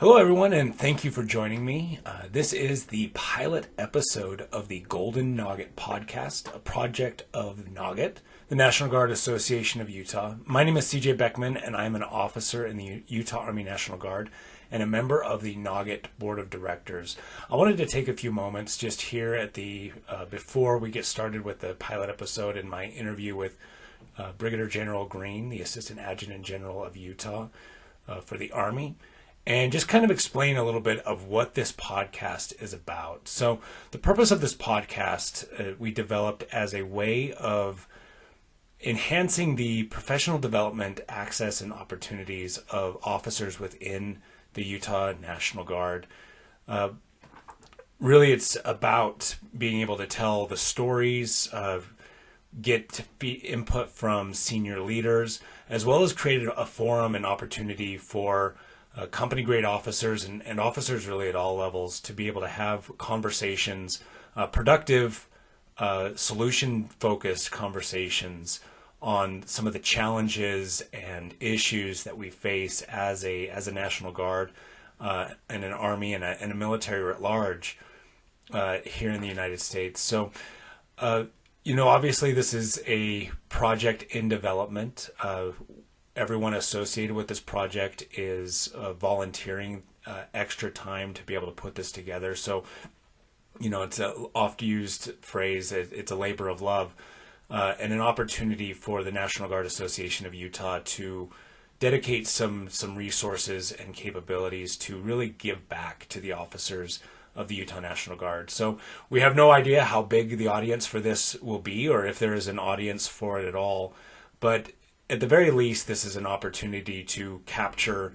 Hello, everyone, and thank you for joining me. This is the pilot episode of the Golden NGAUT Podcast, a project of NGAUT, the National Guard Association of Utah. My name is CJ Beckman, and I am an officer in the Utah Army National Guard and a member of the NGAUT Board of Directors. I wanted to take a few moments just here at the before we get started with the pilot episode and my interview with Brigadier General Green, the Assistant Adjutant General of Utah for the Army, and just kind of explain a little bit of what this podcast is about. So the purpose of this podcast we developed as a way of enhancing the professional development, access, and opportunities of officers within the Utah National Guard. Really, it's about being able to tell the stories, get input from senior leaders, as well as create a forum and opportunity for company grade officers and officers really at all levels to be able to have conversations, productive, solution focused conversations on some of the challenges and issues that we face as a National Guard and an Army and a military at large here in the United States. So, obviously this is a project in development. Everyone associated with this project is volunteering extra time to be able to put this together. So, it's an oft-used phrase. It's a labor of love and an opportunity for the National Guard Association of Utah to dedicate some resources and capabilities to really give back to the officers of the Utah National Guard. So we have no idea how big the audience for this will be or if there is an audience for it at all. But at the very least, this is an opportunity to capture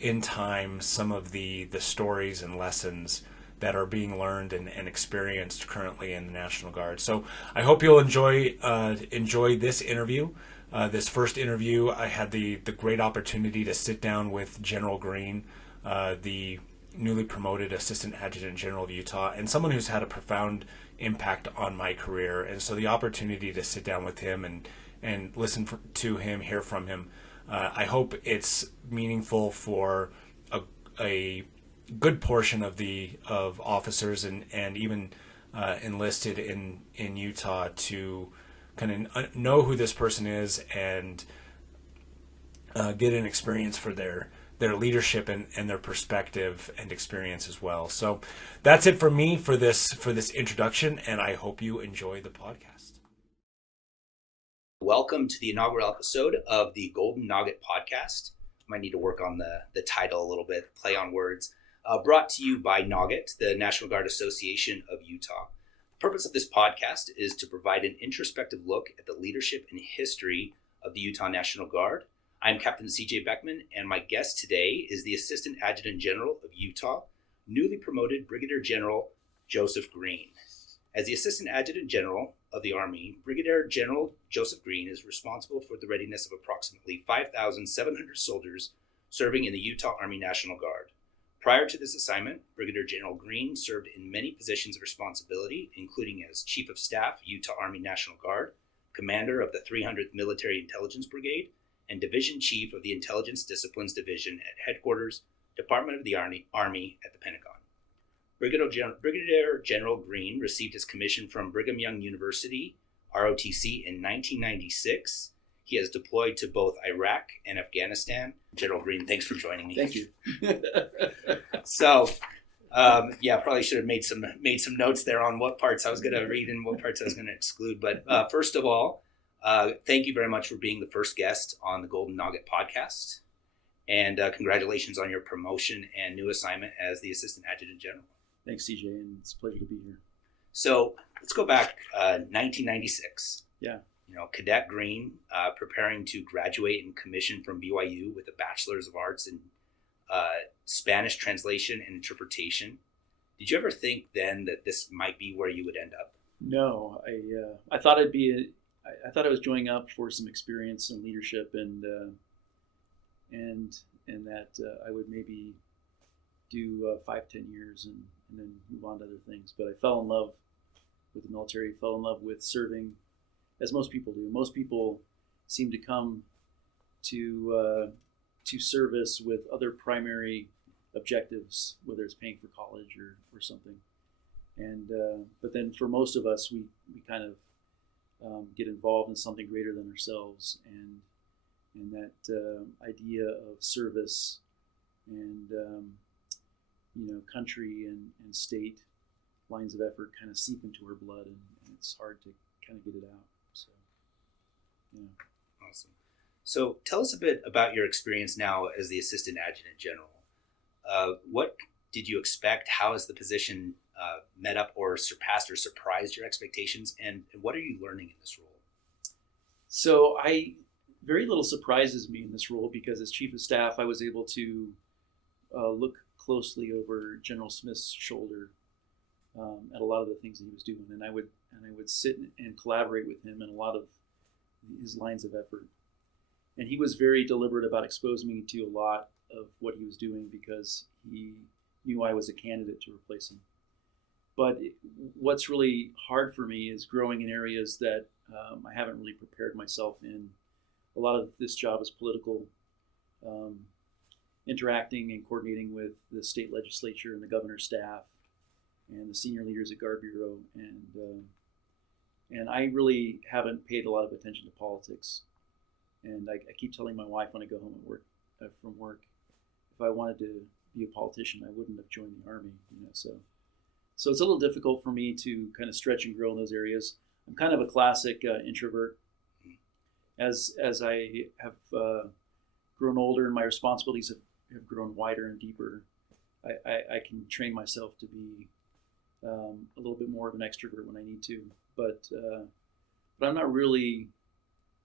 in time some of the stories and lessons that are being learned and experienced currently in the National Guard. So I hope you'll enjoy this interview. This first interview, I had the great opportunity to sit down with General Green, the newly promoted Assistant Adjutant General of Utah, and someone who's had a profound impact on my career. And so the opportunity to sit down with him and listen to him, hear from him, I hope it's meaningful for a good portion of officers and even enlisted in Utah to kind of know who this person is and get an experience for their leadership and their perspective and experience as well. So that's it for me for this introduction, and I hope you enjoy the podcast. Welcome to the inaugural episode of the Golden NGAUT Podcast. Might need to work on the title a little bit, play on words. Brought to you by NGAUT, the National Guard Association of Utah. The purpose of this podcast is to provide an introspective look at the leadership and history of the Utah National Guard. I'm Captain CJ Beckman, and my guest today is the Assistant Adjutant General of Utah, newly promoted Brigadier General Joseph Green. As the Assistant Adjutant General of the Army, Brigadier General Joseph Green is responsible for the readiness of approximately 5,700 soldiers serving in the Utah Army National Guard. Prior to this assignment, Brigadier General Green served in many positions of responsibility, including as Chief of Staff, Utah Army National Guard, Commander of the 300th Military Intelligence Brigade, and Division Chief of the Intelligence Disciplines Division at Headquarters, Department of the Army at the Pentagon. Brigadier General Green received his commission from Brigham Young University, ROTC, in 1996. He has deployed to both Iraq and Afghanistan. General Green, thanks for joining me. Thank you. So, probably should have made some notes there on what parts I was going to read and what parts I was going to exclude. But first of all, thank you very much for being the first guest on the Golden NGAUT Podcast. And congratulations on your promotion and new assignment as the Assistant Adjutant General. Thanks, CJ, and it's a pleasure to be here. So let's go back 1996. Yeah. Cadet Green preparing to graduate and commission from BYU with a Bachelor's of Arts in Spanish translation and interpretation. Did you ever think then that this might be where you would end up? No, I thought I thought I was joining up for some experience and leadership and that I would maybe do 5-10 years and then move on to other things. But I fell in love with the military, fell in love with serving, as most people do. Most people seem to come to service with other primary objectives, whether it's paying for college or something. And but then for most of us, we kind of get involved in something greater than ourselves, and that idea of service and country and state lines of effort kind of seep into our blood, and it's hard to kind of get it out. So, yeah. Awesome. So tell us a bit about your experience now as the Assistant Adjutant General. What did you expect? How has the position met up or surpassed or surprised your expectations? And what are you learning in this role? So very little surprises me in this role, because as Chief of Staff, I was able to look closely over General Smith's shoulder at a lot of the things that he was doing, and I would sit and collaborate with him in a lot of his lines of effort. And he was very deliberate about exposing me to a lot of what he was doing, because he knew I was a candidate to replace him. But what's really hard for me is growing in areas that I haven't really prepared myself in. A lot of this job is political, interacting and coordinating with the state legislature and the governor's staff and the senior leaders at Guard Bureau, and I really haven't paid a lot of attention to politics. And I keep telling my wife when I go home from work, if I wanted to be a politician, I wouldn't have joined the Army. So it's a little difficult for me to kind of stretch and grow in those areas. I'm kind of a classic introvert. As I have grown older and my responsibilities have grown wider and deeper, I can train myself to be a little bit more of an extrovert when I need to. But I'm not really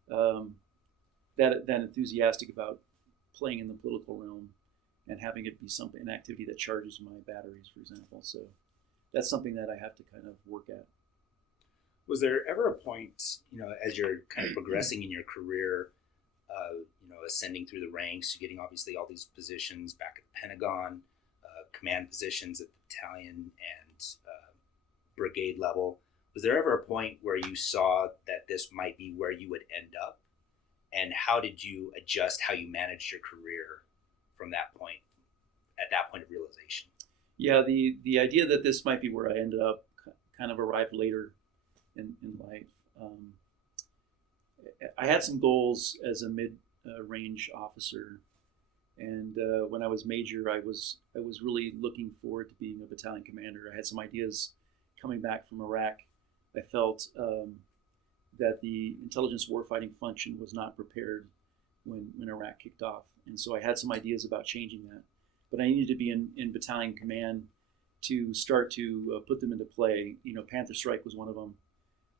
that enthusiastic about playing in the political realm and having it be an activity that charges my batteries, for example. So that's something that I have to kind of work at. Was there ever a point, as you're kind of progressing in your career, ascending through the ranks, getting obviously all these positions back at the Pentagon, command positions at the battalion and brigade level, was there ever a point where you saw that this might be where you would end up? And how did you adjust how you managed your career from that point, at that point of realization? Yeah, the idea that this might be where I ended up kind of arrived later in life. I had some goals as a mid-range officer, and when I was major, I was really looking forward to being a battalion commander. I had some ideas coming back from Iraq. I felt that the intelligence warfighting function was not prepared when Iraq kicked off, and so I had some ideas about changing that. But I needed to be in battalion command to start to put them into play. Panther Strike was one of them,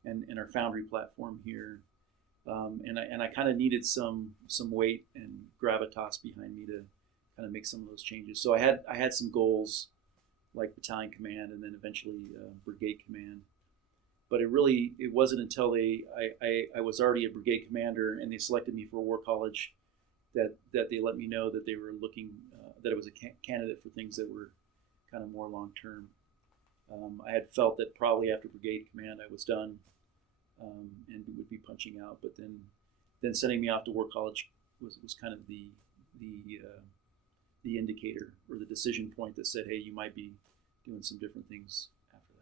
and our Foundry platform here. And I kind of needed some weight and gravitas behind me to kind of make some of those changes. So I had some goals like battalion command and then eventually brigade command. But it wasn't until I was already a brigade commander and they selected me for War College that they let me know that they were looking that I was a candidate for things that were kind of more long term. I had felt that probably after brigade command I was done. And we would be punching out, but then sending me off to War College was kind of the indicator or the decision point that said, hey, you might be doing some different things after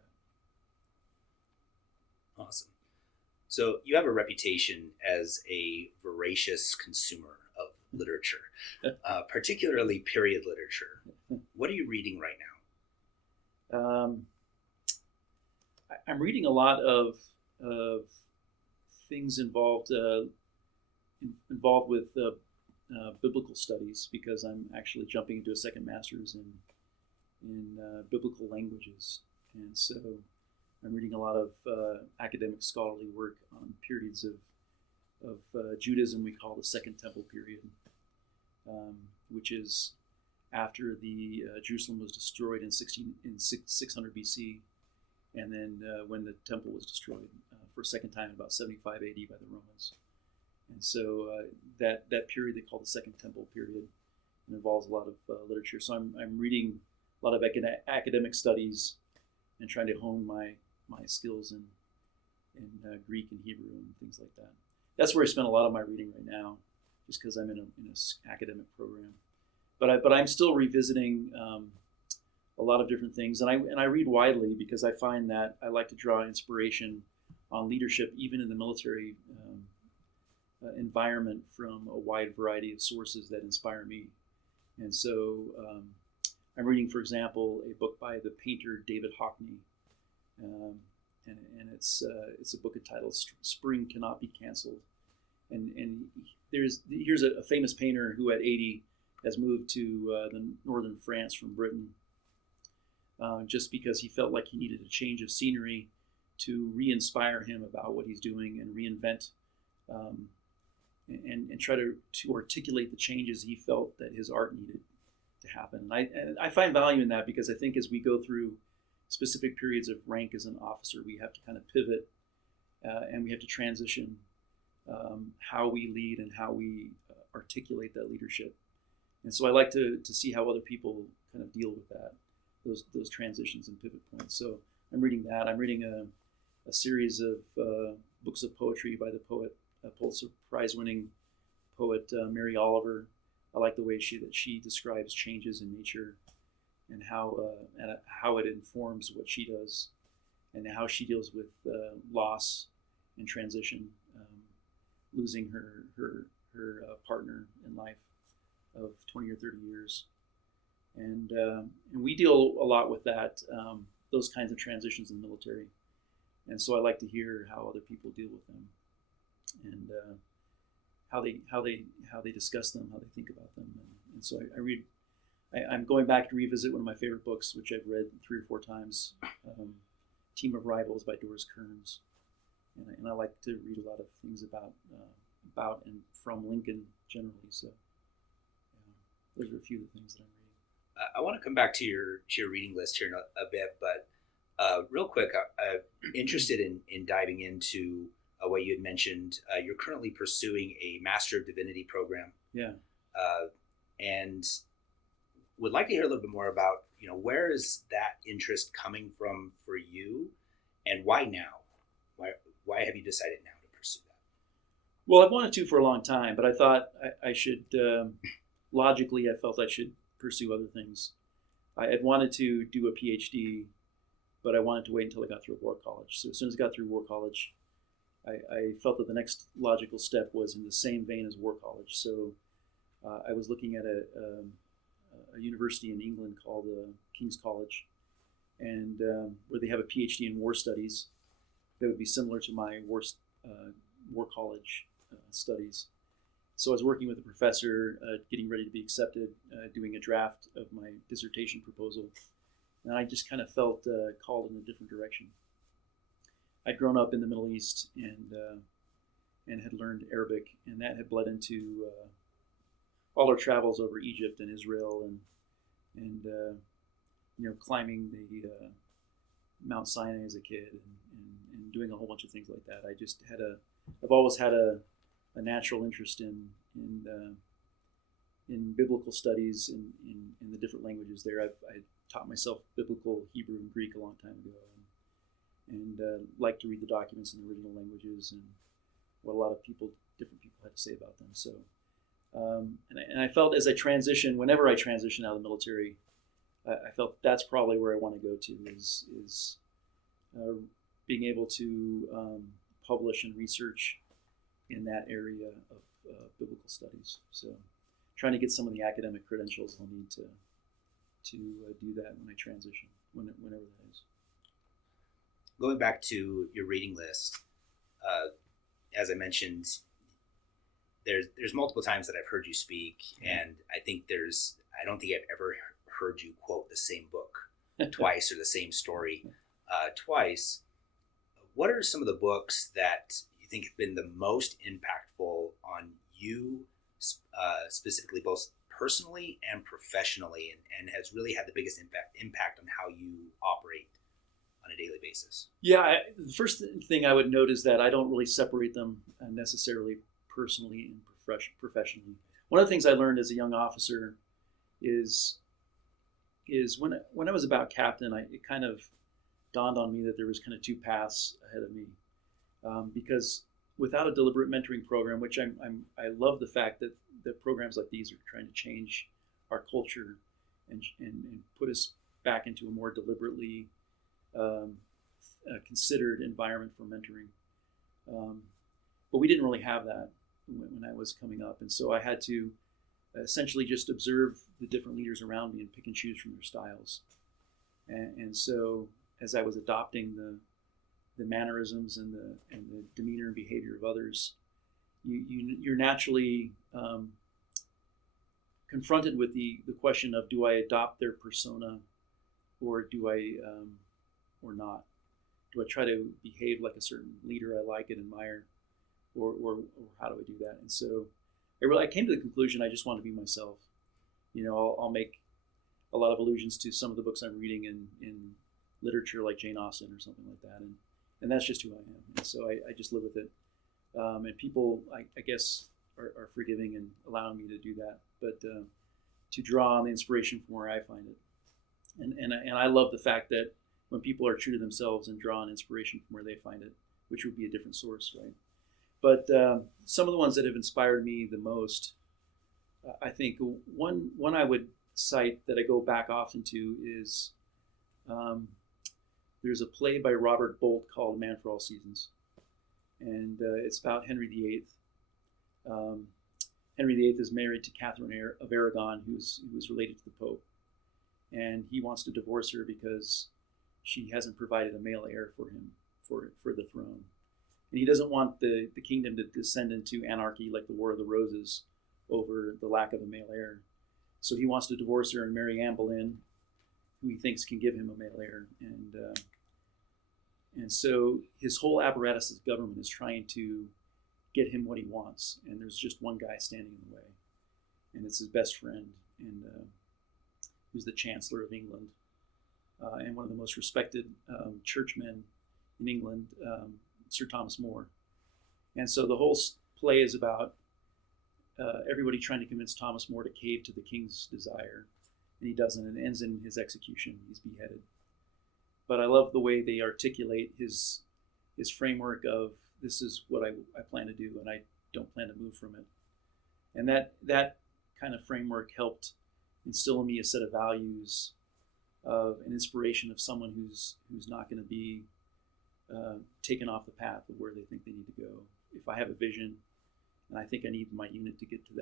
that. Awesome. So you have a reputation as a voracious consumer of literature, particularly period literature. What are you reading right now? I'm reading a lot of things involved with biblical studies, because I'm actually jumping into a second master's in biblical languages, and so I'm reading a lot of academic scholarly work on periods of Judaism we call the Second Temple period, which is after the Jerusalem was destroyed in 600 BC. And then when the temple was destroyed for a second time, about 75 AD by the Romans. And so that period they call the Second Temple period, and involves a lot of literature. So I'm reading a lot of academic studies and trying to hone my skills in Greek and Hebrew and things like that. That's where I spend a lot of my reading right now, just because I'm in an academic program. but I'm still revisiting a lot of different things, and I read widely because I find that I like to draw inspiration on leadership, even in the military environment, from a wide variety of sources that inspire me. And so I'm reading, for example, a book by the painter David Hockney, and it's a book entitled "Spring Cannot Be Canceled." And here's a famous painter who at 80 has moved to the northern France from Britain, just because he felt like he needed a change of scenery to re-inspire him about what he's doing and reinvent and try to articulate the changes he felt that his art needed to happen. And I find value in that, because I think as we go through specific periods of rank as an officer, we have to kind of pivot and we have to transition how we lead and how we articulate that leadership. And so I like to see how other people kind of deal with that, those transitions and pivot points. So I'm reading that. I'm reading a series of books of poetry by the Pulitzer Prize-winning poet Mary Oliver. I like the way she describes changes in nature and how it informs what she does, and how she deals with loss and transition, losing her partner in life of 20 or 30 years, and we deal a lot with that, those kinds of transitions in the military, and so I like to hear how other people deal with them, and how they discuss them, how they think about them, and so I read. I'm going back to revisit one of my favorite books, which I've read 3 or 4 times, Team of Rivals by Doris Kearns, and I like to read a lot of things about and from Lincoln generally. So those are a few of the things that I'm reading. I want to come back to your reading list here in a bit, but real quick, I'm interested in diving into what you had mentioned. You're currently pursuing a Master of Divinity program. Yeah. And would like to hear a little bit more about, where is that interest coming from for you, and why now? Why have you decided now to pursue that? Well, I've wanted to for a long time, but I thought I should, logically, I felt I should pursue other things. I had wanted to do a PhD, but I wanted to wait until I got through War College. So as soon as I got through War College, I felt that the next logical step was in the same vein as War College. So I was looking at a university in England called King's College, and where they have a PhD in war studies that would be similar to my war college studies. So I was working with a professor, getting ready to be accepted, doing a draft of my dissertation proposal, and I just kind of felt called in a different direction. I'd grown up in the Middle East and had learned Arabic, and that had bled into all our travels over Egypt and Israel, and climbing the Mount Sinai as a kid, and doing a whole bunch of things like that. I've always had a natural interest in biblical studies in the different languages there. I taught myself biblical Hebrew and Greek a long time ago, and like to read the documents in the original languages and what a lot of different people had to say about them. So. And I felt as I transitioned, whenever I transitioned out of the military, I felt that's probably where I want to go to, is being able to publish and research in that area of biblical studies. So trying to get some of the academic credentials I'll need to do that when I transition, whenever that is. Going back to your reading list, as I mentioned, there's multiple times that I've heard you speak, and I don't think I've ever heard you quote the same book twice or the same story twice. What are some of the books that you think have been the most impactful on you, specifically both personally and professionally, and has really had the biggest impact on how you operate on a daily basis? Yeah, the first thing I would note is that I don't really separate them necessarily personally and professionally. One of the things I learned as a young officer is when I was about captain, it kind of dawned on me that there was kind of 2 paths ahead of me, because without a deliberate mentoring program, which I love the fact that programs like these are trying to change our culture and put us back into a more deliberately considered environment for mentoring. But we didn't really have that when I was coming up. And so I had to essentially just observe the different leaders around me and pick and choose from their styles. And so as I was adopting the mannerisms and the demeanor and behavior of others, you're naturally confronted with the question of, do I adopt their persona or do I or not? Do I try to behave like a certain leader I like and admire, or how do I do that? And so I came to the conclusion I just want to be myself. I'll make a lot of allusions to some of the books I'm reading in literature, like Jane Austen or something like that, and that's just who I am. And so I just live with it. And people, I guess, are forgiving and allowing me to do that, but to draw on the inspiration from where I find it. And I love the fact that when people are true to themselves and draw on inspiration from where they find it, which would be a different source, right? But some of the ones that have inspired me the most, I think one I would cite that I go back often to is there's a play by Robert Bolt called Man for All Seasons. And it's about Henry VIII. Henry VIII is married to Catherine of Aragon, who was related to the Pope. And he wants to divorce her because she hasn't provided a male heir for him for the throne. And he doesn't want the kingdom to descend into anarchy like the War of the Roses over the lack of a male heir. So he wants to divorce her and marry Anne Boleyn, who he thinks can give him a male heir. And so his whole apparatus of government is trying to get him what he wants. And there's just one guy standing in the way. And it's his best friend, and who's the Chancellor of England, and one of the most respected churchmen in England, Sir Thomas More. And so the whole play is about everybody trying to convince Thomas More to cave to the king's desire. And he doesn't, and it ends in his execution. He's beheaded. But I love the way they articulate his framework of, this is what I plan to do, and I don't plan to move from it. And that kind of framework helped instill in me a set of values of an inspiration of someone who's not going to be taken off the path of where they think they need to go. If I have a vision and I think I need my unit to get to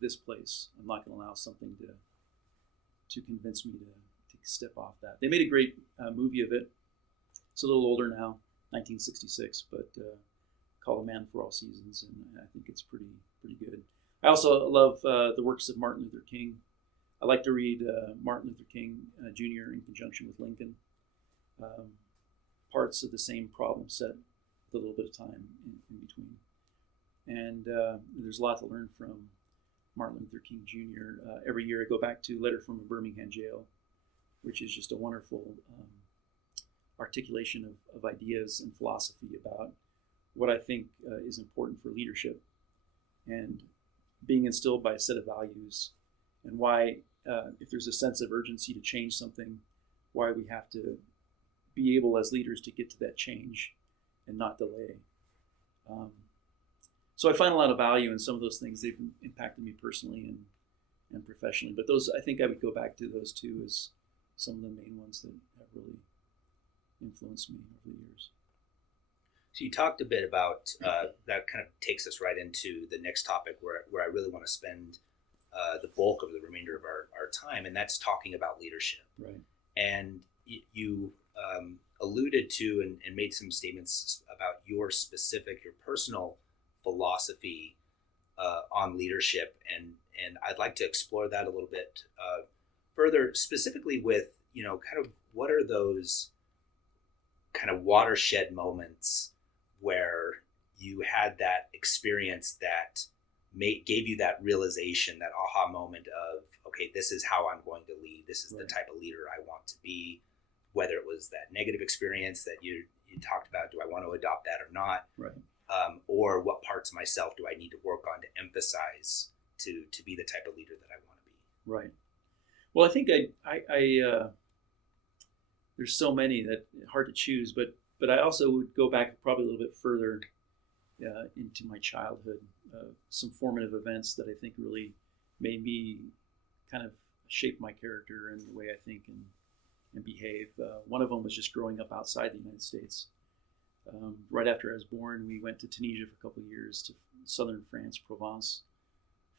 this place, I'm not going to allow something to convince me to step off that. They made a great movie of it. It's a little older now, 1966, but called A Man for All Seasons, and I think it's pretty good. I also love the works of Martin Luther King. I like to read Martin Luther King Jr. in conjunction with Lincoln. Parts of the same problem set with a little bit of time in between. And there's a lot to learn from Martin Luther King Jr. Every year I go back to Letter from a Birmingham Jail, which is just a wonderful articulation of ideas and philosophy about what I think is important for leadership and being instilled by a set of values, and why, if there's a sense of urgency to change something, why we have to be able as leaders to get to that change and not delay. So I find a lot of value in some of those things. They've impacted me personally and professionally. But those, I think I would go back to those two as some of the main ones that have really influenced me over the years. So you talked a bit about, that kind of takes us right into the next topic where I really want to spend the bulk of the remainder of our time, and that's talking about leadership. Right. And you alluded to and made some statements about your personal philosophy on leadership, and I'd like to explore that a little bit further, specifically with, kind of what are those kind of watershed moments where you had that experience that gave you that realization, that aha moment of, okay, this is how I'm going to lead. This is the type of leader I want to be. Whether it was that negative experience that you talked about, do I want to adopt that or not? Right. Or what parts of myself do I need to work on to emphasize to be the type of leader that I want to be? Right. Well, I think I there's so many that hard to choose, but I also would go back probably a little bit further into my childhood, some formative events that I think really made me kind of shaped my character and the way I think and behave. One of them was just growing up outside the United States. Right after I was born, we went to Tunisia for a couple of years, to southern France, Provence,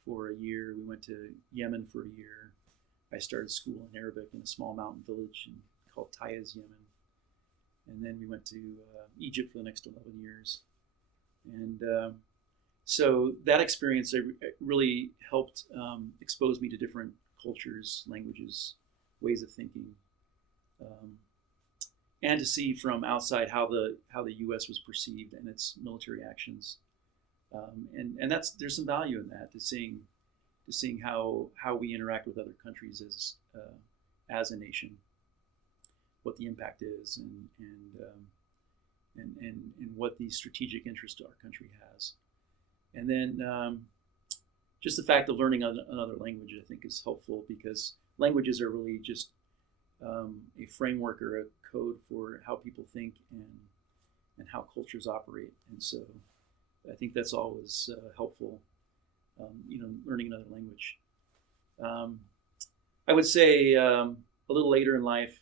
for a year. We went to Yemen for a year. I started school in Arabic in a small mountain village called Taiz, Yemen. And then we went to Egypt for the next 11 years. And so that experience really helped expose me to different cultures, languages, ways of thinking, and to see from outside how the U.S. was perceived and its military actions. And there's some value in that, to seeing how we interact with other countries as a nation, what the impact is, and what the strategic interest our country has. And then just the fact of learning another language, I think, is helpful, because languages are really just a framework or a code for how people think and how cultures operate. And so I think that's always helpful, learning another language. I would say a little later in life,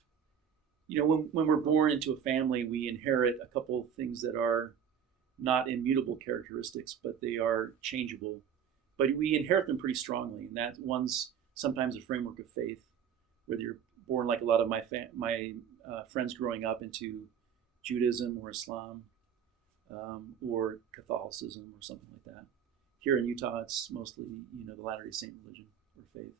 when we're born into a family, we inherit a couple of things that are not immutable characteristics, but they are changeable. But we inherit them pretty strongly, and that one's sometimes a framework of faith, whether you're born like a lot of my friends growing up into Judaism or Islam or Catholicism or something like that. Here in Utah, it's mostly the Latter-day Saint religion or faith.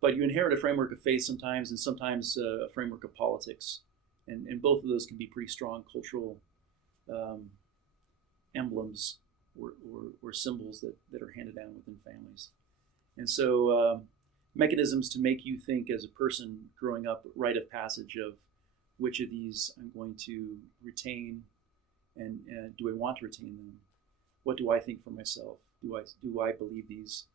But you inherit a framework of faith sometimes, and sometimes a framework of politics, and both of those can be pretty strong cultural emblems or symbols that are handed down within families. And so mechanisms to make you think as a person growing up, rite of passage of which of these I'm going to retain, and do I want to retain them? What do I think for myself? Do I believe these?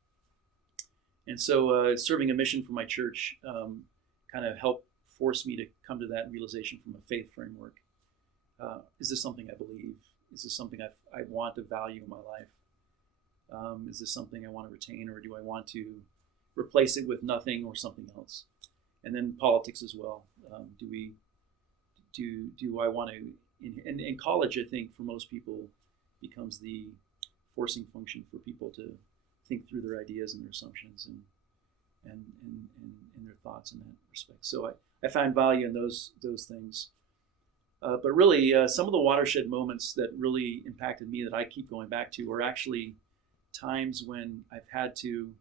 And so serving a mission for my church kind of helped force me to come to that realization from a faith framework. Is this something I believe? Is this something I want to value in my life? Is this something I want to retain, or do I want to replace it with nothing or something else? And then politics as well. Do I want to? In college, I think for most people becomes the forcing function for people to think through their ideas and their assumptions and their thoughts in that respect. So I find value in those things. But really, some of the watershed moments that really impacted me that I keep going back to are actually times when I've had to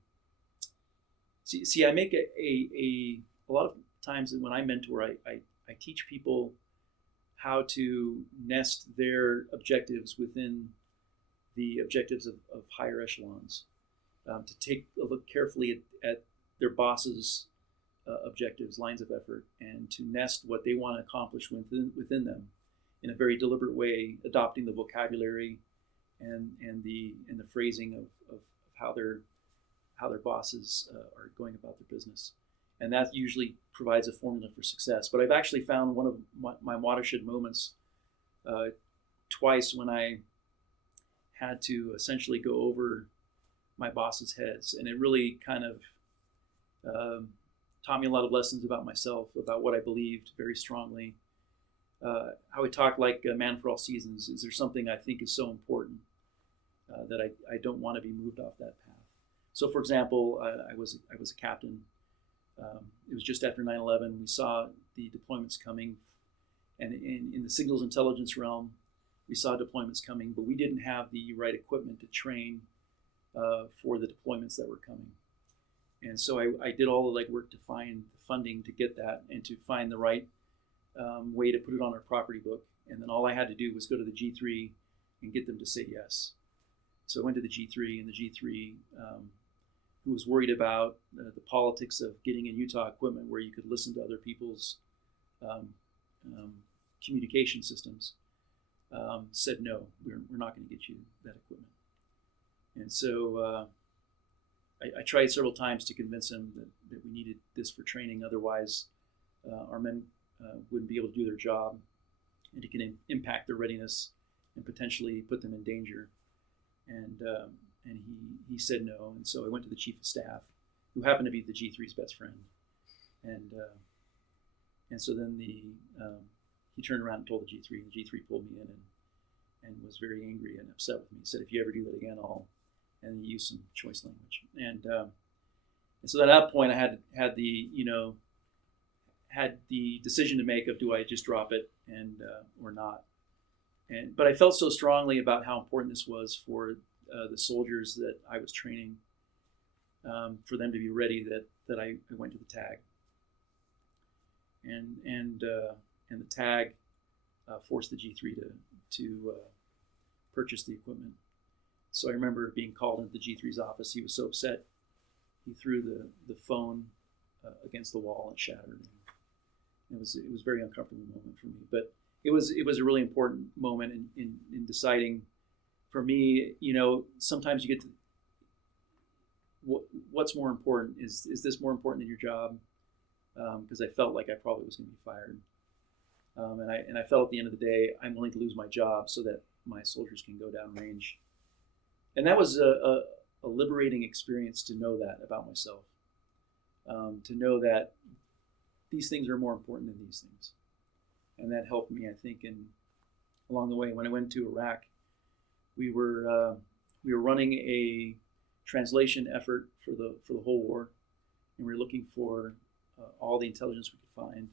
see. I make a lot of times when I mentor, I teach people how to nest their objectives within the objectives of higher echelons, to take a look carefully at their boss's objectives, lines of effort, and to nest what they want to accomplish within them in a very deliberate way, adopting the vocabulary and the phrasing of how their bosses are going about their business. And that usually provides a formula for success. But I've actually found one of my watershed moments twice when I had to essentially go over my boss's heads, and it really kind of taught me a lot of lessons about myself, about what I believed very strongly. I would talk like a man for all seasons. Is there something I think is so important that I don't want to be moved off that path? So, for example, I was a captain. It was just after 9/11. We saw the deployments coming, and in the signals intelligence realm, we saw deployments coming, but we didn't have the right equipment to train for the deployments that were coming. And so I did all the legwork to find the funding to get that, and to find the right way to put it on our property book. And then all I had to do was go to the G3 and get them to say yes. So I went to the G3, and the G3, who was worried about the politics of getting in Utah equipment where you could listen to other people's communication systems, said, no, we're not going to get you that equipment. And so I tried several times to convince him that we needed this for training. Otherwise, our men wouldn't be able to do their job, and it can impact their readiness and potentially put them in danger. And he said no. And so I went to the chief of staff who happened to be the G3's best friend. And so then he turned around and told the G3, and the G3 pulled me in and was very angry and upset with me. He said, if you ever do that again, and he used some choice language. And so at that point, I had the decision to make of, do I just drop it or not? But I felt so strongly about how important this was for the soldiers that I was training, for them to be ready, that I went to the tag. And the tag forced the G3 to purchase the equipment. So I remember being called into the G3's office. He was so upset, he threw the phone against the wall and shattered. It was a very uncomfortable moment for me, but it was a really important moment in deciding. For me, sometimes you get to what's more important. Is this more important than your job? Because I felt like I probably was going to be fired, and I felt at the end of the day, I'm willing to lose my job so that my soldiers can go downrange. And that was a liberating experience to know that about myself, to know that these things are more important than these things. And that helped me, I think, along the way. When I went to Iraq, we were running a translation effort for the whole war, and we were looking for all the intelligence we could find.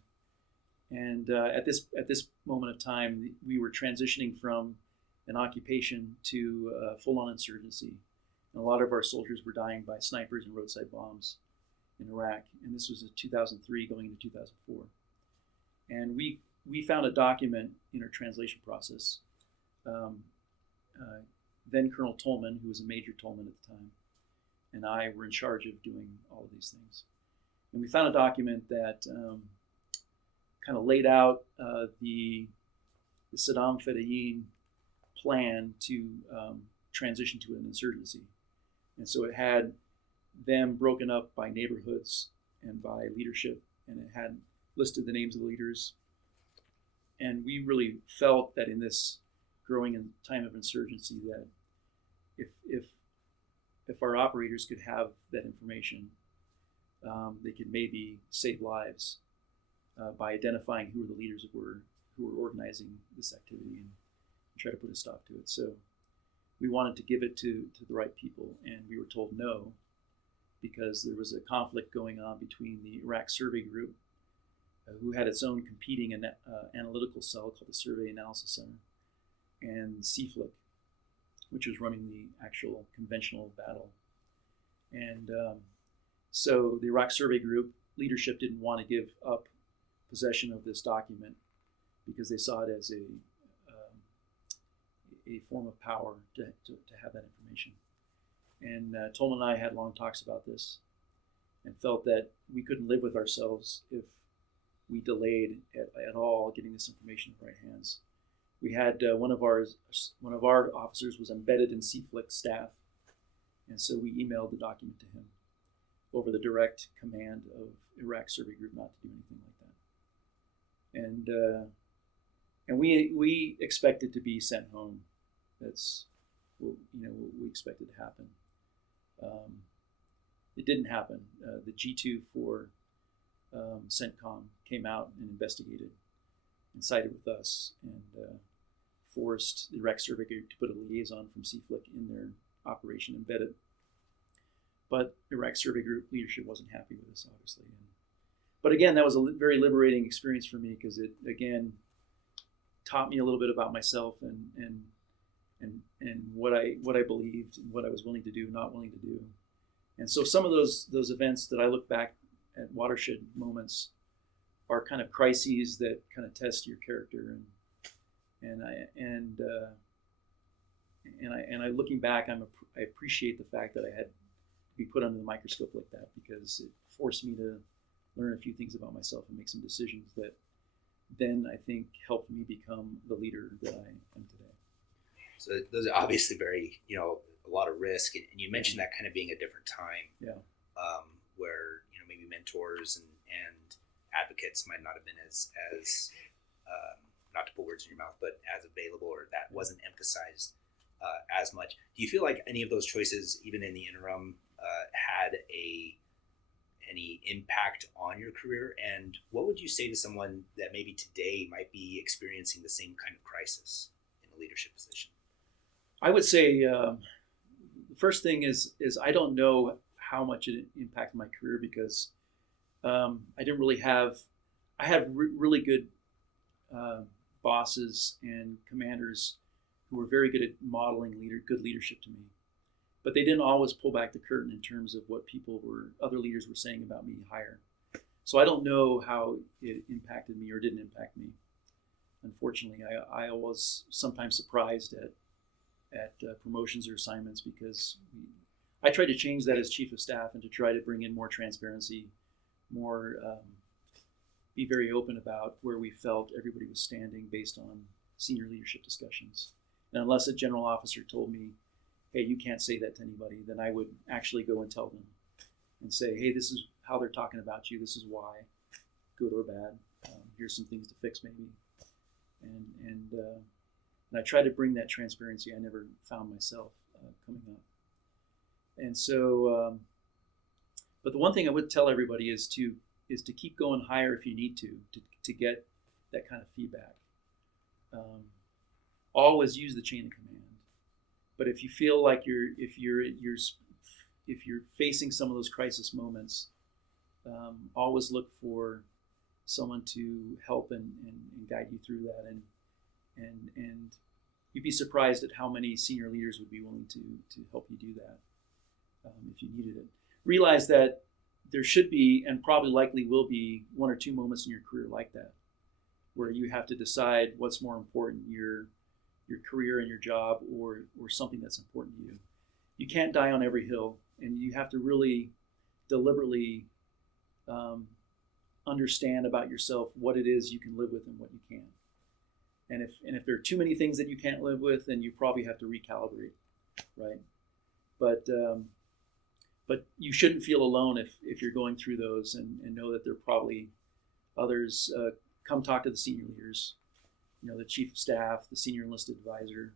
And at this moment of time, we were transitioning from an occupation to full-on insurgency. And a lot of our soldiers were dying by snipers and roadside bombs in Iraq. And this was in 2003 going into 2004. And we found a document in our translation process. Then Colonel Tolman, who was a Major Tolman at the time, and I were in charge of doing all of these things. And we found a document that kind of laid out the Saddam Fedayeen plan to transition to an insurgency. And so it had them broken up by neighborhoods and by leadership, and it had listed the names of the leaders. And we really felt that in this growing time of insurgency, that if our operators could have that information, they could maybe save lives by identifying who the leaders were who were organizing this activity and try to put a stop to it. So we wanted to give it to the right people, and we were told no, because there was a conflict going on between the Iraq Survey Group, who had its own competing analytical cell called the Survey Analysis Center, and CFLIC, which was running the actual conventional battle. And so the Iraq Survey Group leadership didn't want to give up possession of this document because they saw it as a form of power to have that information. And Tolman and I had long talks about this and felt that we couldn't live with ourselves if we delayed at all getting this information in the right hands. We had one of our officers was embedded in CFLIC staff, and so we emailed the document to him over the direct command of Iraq Survey Group not to do anything like that. And we expected to be sent home. That's what we expected to happen. It didn't happen. The G2 for CENTCOM came out and investigated and sided with us and forced the Iraq Survey Group to put a liaison from CFLIC in their operation embedded. But Iraq Survey Group leadership wasn't happy with us, obviously. But again, that was a very liberating experience for me because it again taught me a little bit about myself and what I believed and what I was willing to do, not willing to do. And so some of those events that I look back at, watershed moments, are kind of crises that kind of test your character. And I looking back, I appreciate the fact that I had to be put under the microscope like that, because it forced me to learn a few things about myself and make some decisions that then I think helped me become the leader that I am today. So those are obviously very, a lot of risk. And you mentioned that kind of being a different time, where, maybe mentors and advocates might not have been as not to put words in your mouth, but as available, or that wasn't emphasized as much. Do you feel like any of those choices, even in the interim, had a any impact on your career? And what would you say to someone that maybe today might be experiencing the same kind of crisis in a leadership position? I would say the first thing is I don't know how much it impacted my career because I didn't really have. I had really good bosses and commanders who were very good at modeling good leadership to me, but they didn't always pull back the curtain in terms of what other leaders were saying about me higher. So I don't know how it impacted me or didn't impact me. Unfortunately, I was sometimes surprised at promotions or assignments because I tried to change that as chief of staff and to try to bring in more transparency, more be very open about where we felt everybody was standing based on senior leadership discussions. And unless a general officer told me, hey, you can't say that to anybody, then I would actually go and tell them and say, hey, this is how they're talking about you. This is why, good or bad. Here's some things to fix maybe. And I try to bring that transparency I never found myself coming up. And so, but the one thing I would tell everybody is to keep going higher if you need to get that kind of feedback. Always use the chain of command. But if you feel like if you're facing some of those crisis moments, always look for someone to help and guide you through that. And you'd be surprised at how many senior leaders would be willing to help you do that if you needed it. Realize that there should be, and probably likely will be, one or two moments in your career like that, where you have to decide what's more important, your career and your job, or something that's important to you. You can't die on every hill, and you have to really deliberately understand about yourself what it is you can live with and what you can't. And if there are too many things that you can't live with, then you probably have to recalibrate, right? But you shouldn't feel alone if you're going through those, and know that there are probably others. Come talk to the senior leaders, the chief of staff, the senior enlisted advisor.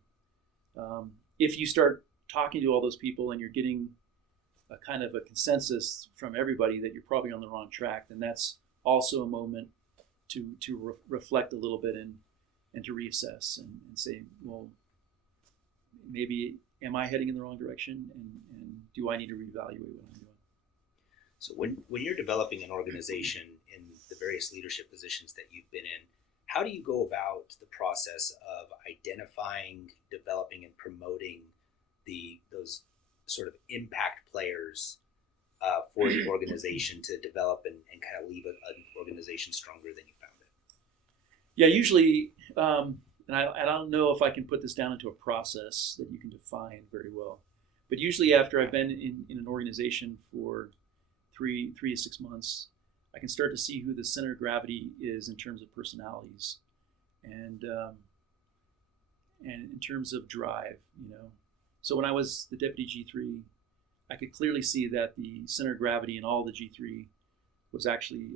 If you start talking to all those people and you're getting a kind of a consensus from everybody that you're probably on the wrong track, then that's also a moment to reflect a little bit and to reassess and say, well, maybe am I heading in the wrong direction, and do I need to reevaluate what I'm doing? So when you're developing an organization in the various leadership positions that you've been in, how do you go about the process of identifying, developing, and promoting those sort of impact players for the organization to develop and kind of leave an organization stronger than you found it? Yeah, usually, and I don't know if I can put this down into a process that you can define very well, but usually after I've been in an organization for 3 to 6 months, I can start to see who the center of gravity is in terms of personalities and in terms of drive, So when I was the deputy G3, I could clearly see that the center of gravity in all the G3 was actually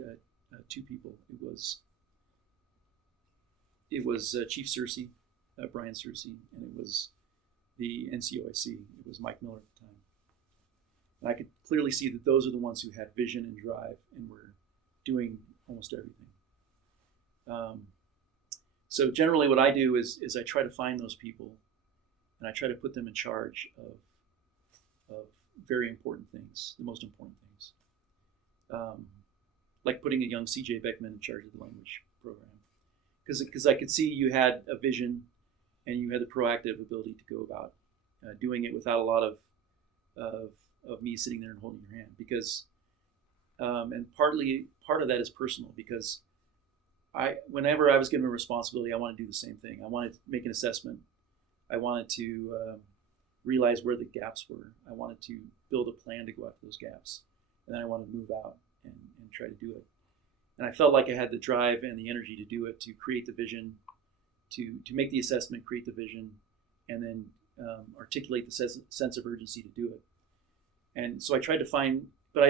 two people. It was Chief Searcy, Brian Searcy, and it was the NCOIC. It was Mike Miller at the time. And I could clearly see that those are the ones who had vision and drive and were doing almost everything. So generally what I do is I try to find those people and I try to put them in charge of very important things, the most important things. Like putting a young C.J. Beckman in charge of the language program. Because I could see you had a vision and you had the proactive ability to go about doing it without a lot of me sitting there and holding your hand. Because and part of that is personal, because whenever I was given a responsibility, I wanted to do the same thing. I wanted to make an assessment. I wanted to realize where the gaps were. I wanted to build a plan to go after those gaps. And then I wanted to move out and try to do it. And I felt like I had the drive and the energy to do it, to create the vision, to make the assessment, create the vision, and then articulate the sense of urgency to do it. And so I tried to find, but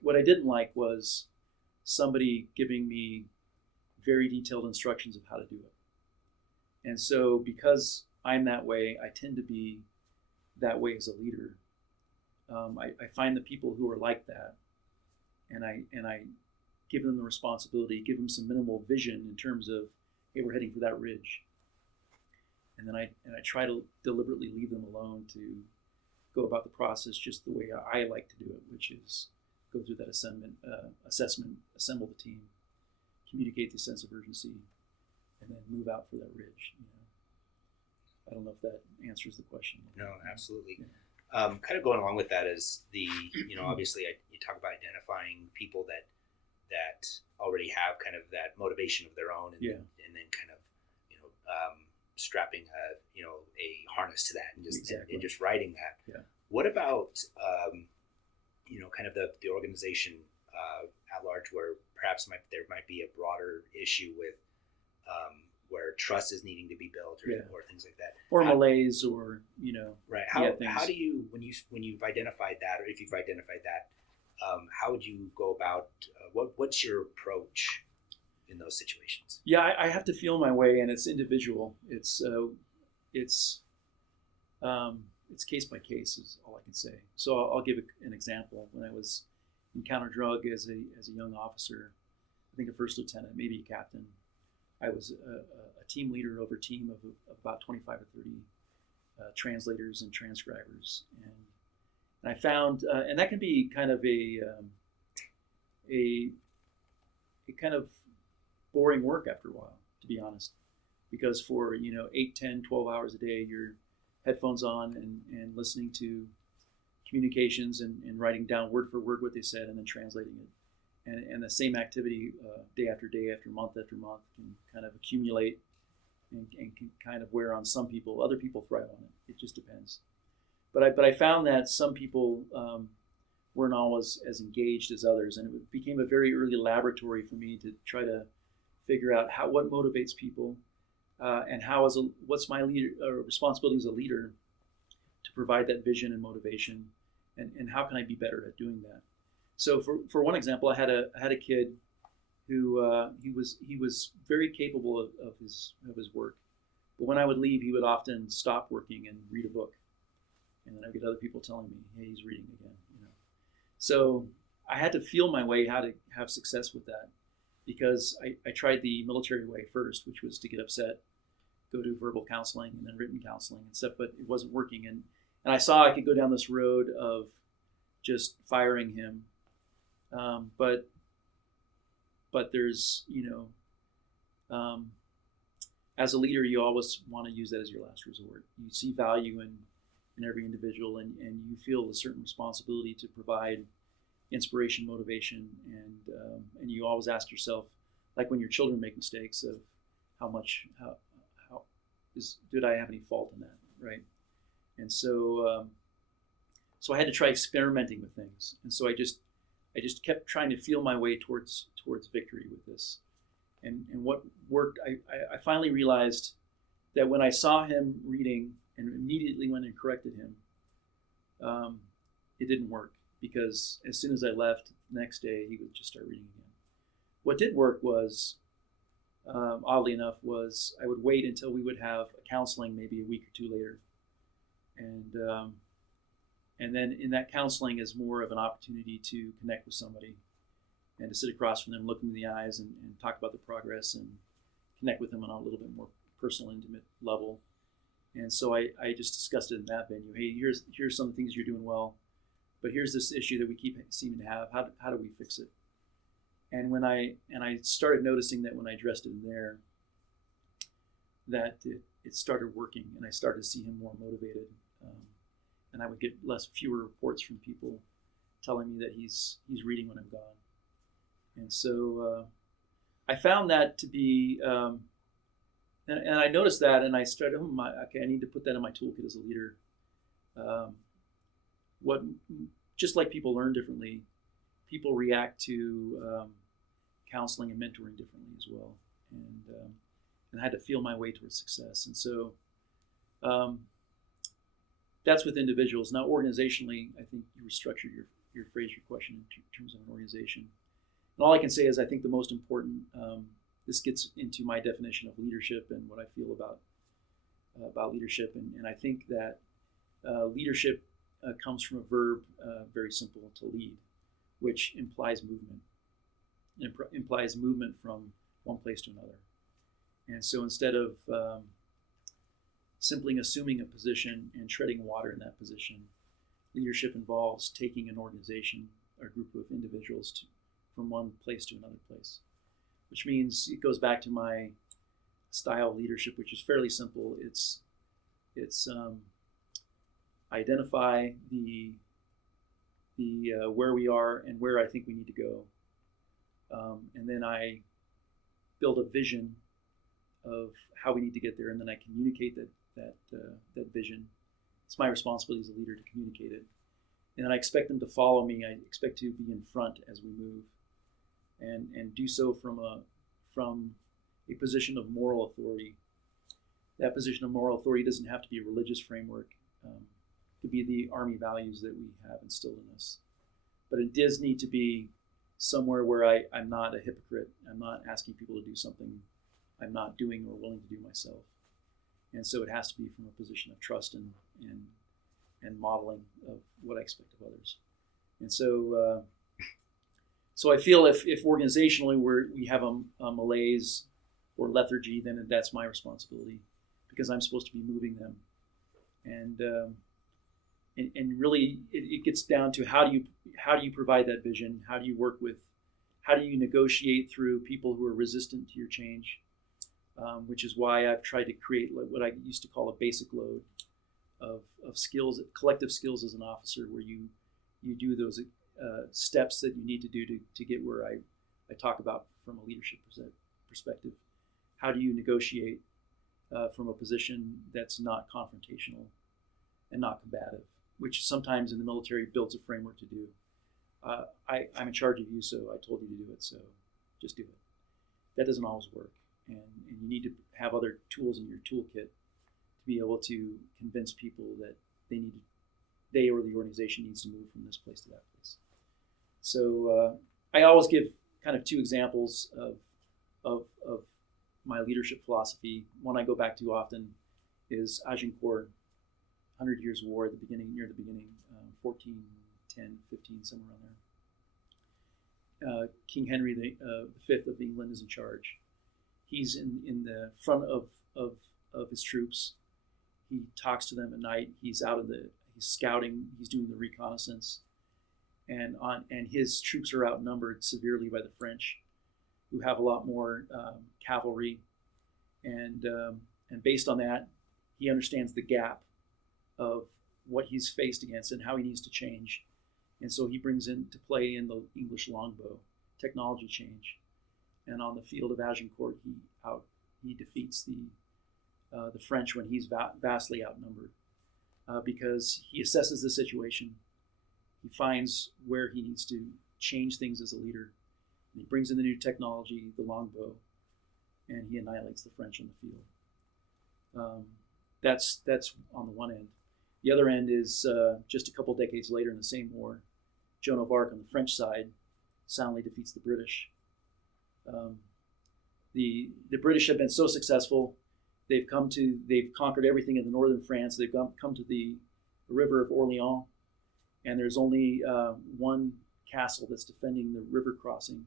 what I didn't like was somebody giving me very detailed instructions of how to do it. And so because I'm that way, I tend to be that way as a leader. I find the people who are like that and I give them the responsibility, give them some minimal vision in terms of, hey, we're heading for that ridge. And then I try to deliberately leave them alone to go about the process just the way I like to do it, which is go through that assessment, assemble the team, communicate the sense of urgency, and then move out for that ridge. I don't know if that answers the question. No, absolutely. Yeah. Kind of going along with that is obviously you talk about identifying people that already have kind of that motivation of their own, and then kind of strapping a harness to that and just riding that. Yeah. What about kind of the organization at large, where perhaps there might be a broader issue with where trust is needing to be built or things like that, or Malaise, or right? How do you when you've identified that, or if you've identified that, how would you go about what's your approach in those situations? Yeah, I have to feel my way, and it's individual. It's case by case is all I can say. So I'll give an example. When I was in counter drug as a young officer, I think a first lieutenant, maybe a captain, I was a team leader over a team of about 25 or 30 translators and transcribers, and I found, and that can be kind of a kind of boring work after a while, to be honest, because for 8, 10, 12 hours a day, you're headphones on and listening to communications and writing down word for word what they said and then translating it. And the same activity day after day, after month can kind of accumulate and can kind of wear on some people. Other people thrive on it. It just depends. But I found that some people weren't always as engaged as others, and it became a very early laboratory for me to try to figure out what motivates people, and what's my responsibility as a leader to provide that vision and motivation, and how can I be better at doing that. So for one example, I had a kid who he was very capable of his work, but when I would leave, he would often stop working and read a book, and then I'd get other people telling me, "Hey, he's reading again." So I had to feel my way how to have success with that, because I tried the military way first, which was to get upset, go to verbal counseling and then written counseling and stuff, but it wasn't working, and I saw I could go down this road of just firing him. But there's, as a leader, you always want to use that as your last resort. You see value in every individual, and you feel a certain responsibility to provide inspiration, motivation, and you always ask yourself, like when your children make mistakes, of how did I have any fault in that, right? And so I had to try experimenting with things, and so I just kept trying to feel my way towards victory with this. And what worked, I finally realized that when I saw him reading and immediately went and corrected him, it didn't work, because as soon as I left the next day, he would just start reading again. What did work was, oddly enough, was I would wait until we would have a counseling maybe a week or two later. And then in that counseling is more of an opportunity to connect with somebody and to sit across from them, look them in the eyes, and talk about the progress and connect with them on a little bit more personal, intimate level. And so I just discussed it in that venue. Hey, here's some things you're doing well, but here's this issue that we keep seeming to have. How do we fix it? And when I started noticing that when I addressed it in there, that it started working, and I started to see him more motivated. And I would get fewer reports from people telling me that he's reading when I'm gone. And so I found that to be, and I noticed that, and I started, I need to put that in my toolkit as a leader. Just like people learn differently, people react to counseling and mentoring differently as well. And I had to feel my way towards success. And so that's with individuals. Now, organizationally, I think you restructured your phrase, your question in terms of an organization. And all I can say is I think the most important, this gets into my definition of leadership and what I feel about leadership. And I think that leadership comes from a verb, very simple, to lead, which implies movement. It implies movement from one place to another. And so instead of simply assuming a position and treading water in that position, leadership involves taking an organization, a group of individuals from one place to another place, which means it goes back to my style of leadership, which is fairly simple. It's identify the where we are and where I think we need to go, and then I build a vision of how we need to get there, and then I communicate that vision. It's my responsibility as a leader to communicate it, and then I expect them to follow me. I expect to be in front as we move, and do so from a position of moral authority. That position of moral authority doesn't have to be a religious framework. It could be the Army values that we have instilled in us. But it does need to be somewhere where I'm not a hypocrite. I'm not asking people to do something I'm not doing or willing to do myself. And so it has to be from a position of trust and modeling of what I expect of others. And so so I feel if organizationally we have a malaise or lethargy, then that's my responsibility, because I'm supposed to be moving them. And really it gets down to how do you provide that vision? How do you negotiate through people who are resistant to your change? Which is why I've tried to create what I used to call a basic load of skills, collective skills as an officer, where you do those steps that you need to do to get where I talk about from a leadership perspective. How do you negotiate from a position that's not confrontational and not combative, which sometimes in the military builds a framework to do. I'm in charge of you, so I told you to do it, so just do it. That doesn't always work, and you need to have other tools in your toolkit to be able to convince people that they or the organization needs to move from this place to that place. So I always give kind of two examples of my leadership philosophy. One I go back to often is Agincourt, 100 Years' War at the beginning, 1410, 15, somewhere around there. King Henry V of England is in charge. He's in the front of his troops. He talks to them at night. He's scouting. He's doing the reconnaissance, and his troops are outnumbered severely by the French, who have a lot more cavalry, and based on that, he understands the gap of what he's faced against and how he needs to change, and so he brings into play in the English longbow technology change, and on the field of Agincourt, he defeats the French when he's vastly outnumbered, because he assesses the situation, he finds where he needs to change things as a leader, and he brings in the new technology, the longbow, and he annihilates the French on the field. That's on the one end. The other end is just a couple decades later in the same war, Joan of Arc on the French side soundly defeats the British. The British have been so successful, they've conquered everything in the northern France. They've come to the river of Orleans, and there's only one castle that's defending the river crossing.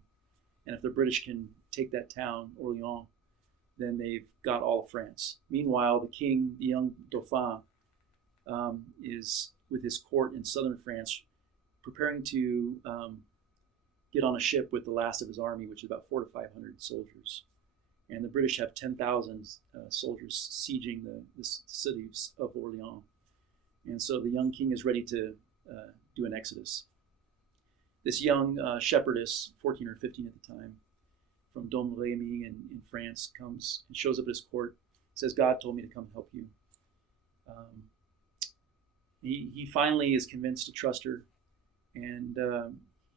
And if the British can take that town, Orleans, then they've got all of France. Meanwhile, the king, the young Dauphin, is with his court in southern France, preparing to get on a ship with the last of his army, which is about 400 to 500 soldiers. And the British have 10,000 soldiers sieging the city of Orleans. And so the young king is ready to do an exodus. This young shepherdess, 14 or 15 at the time, from Domremy in France, comes and shows up at his court, says, "God told me to come help you." He finally is convinced to trust her, and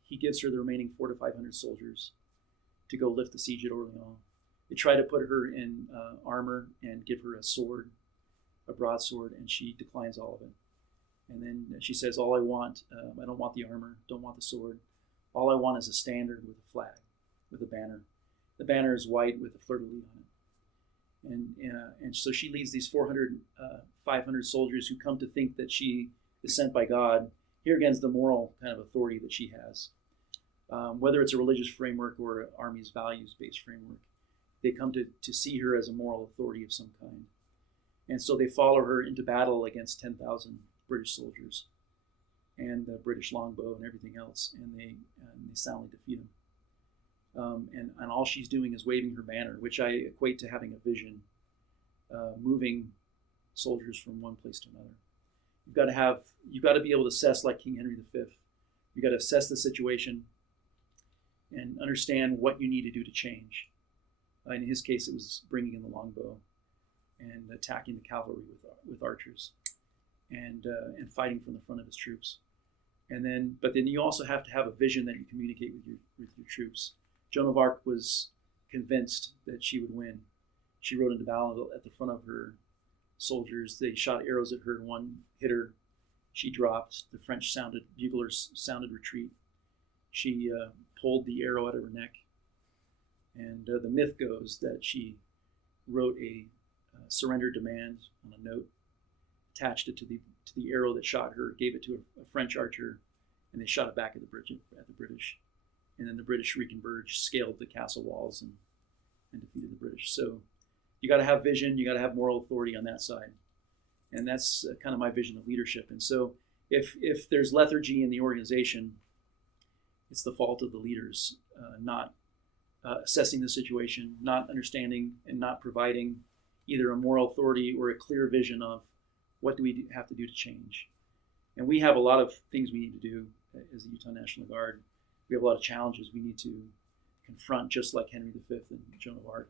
he gives her the remaining 400 to 500 soldiers to go lift the siege at Orleans. They try to put her in armor and give her a sword, a broadsword, and she declines all of it. And then she says, "All I want, I don't want the armor, don't want the sword. All I want is a standard with a flag, with a banner. The banner is white with a fleur-de-lis on it." And so she leads these 400, 500 soldiers who come to think that she is sent by God. Here again is the moral kind of authority that she has. whether it's a religious framework or an Army's values-based framework. They come to see her as a moral authority of some kind. And so they follow her into battle against 10,000 British soldiers and the British longbow and everything else, and they soundly defeat them. And all she's doing is waving her banner, which I equate to having a vision, moving soldiers from one place to another. You've got to be able to assess like King Henry V. You've got to assess the situation and understand what you need to do to change. In his case, it was bringing in the longbow and attacking the cavalry with archers and fighting from the front of his troops. But then you also have to have a vision that you communicate with your troops. Joan of Arc was convinced that she would win. She rode into battle at the front of her soldiers. They shot arrows at her, and one hit her. She dropped. The French buglers sounded retreat. She pulled the arrow out of her neck. And the myth goes that she wrote a surrender demand on a note, attached it to the arrow that shot her, gave it to a French archer, and they shot it back at the British. And then the British reconverged, scaled the castle walls, and defeated the British. So you got to have vision, you got to have moral authority on that side. And that's kind of my vision of leadership. And so if there's lethargy in the organization, it's the fault of the leaders, not assessing the situation, not understanding and not providing either a moral authority or a clear vision of what do we have to do to change. And we have a lot of things we need to do as the Utah National Guard. We have a lot of challenges we need to confront, just like Henry V and Joan of Arc.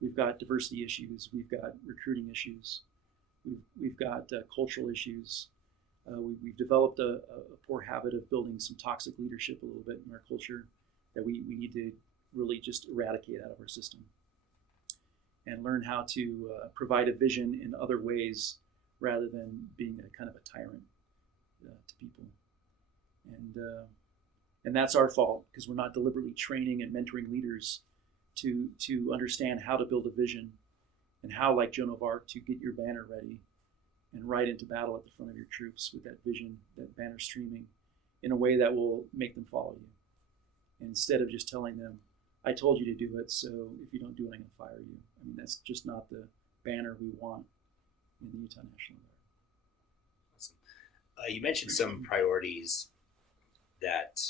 We've got diversity issues. We've got recruiting issues. We've got cultural issues. We've developed a poor habit of building some toxic leadership a little bit in our culture that we need to really just eradicate out of our system and learn how to provide a vision in other ways rather than being a kind of a tyrant to people. And that's our fault, because we're not deliberately training and mentoring leaders to understand how to build a vision and how, like Joan of Arc, to get your banner ready and ride into battle at the front of your troops with that vision, that banner streaming, in a way that will make them follow you. And instead of just telling them, I told you to do it, so if you don't do it, I'm going to fire you. I mean, that's just not the banner we want in the Utah National Guard. Awesome. You mentioned some priorities that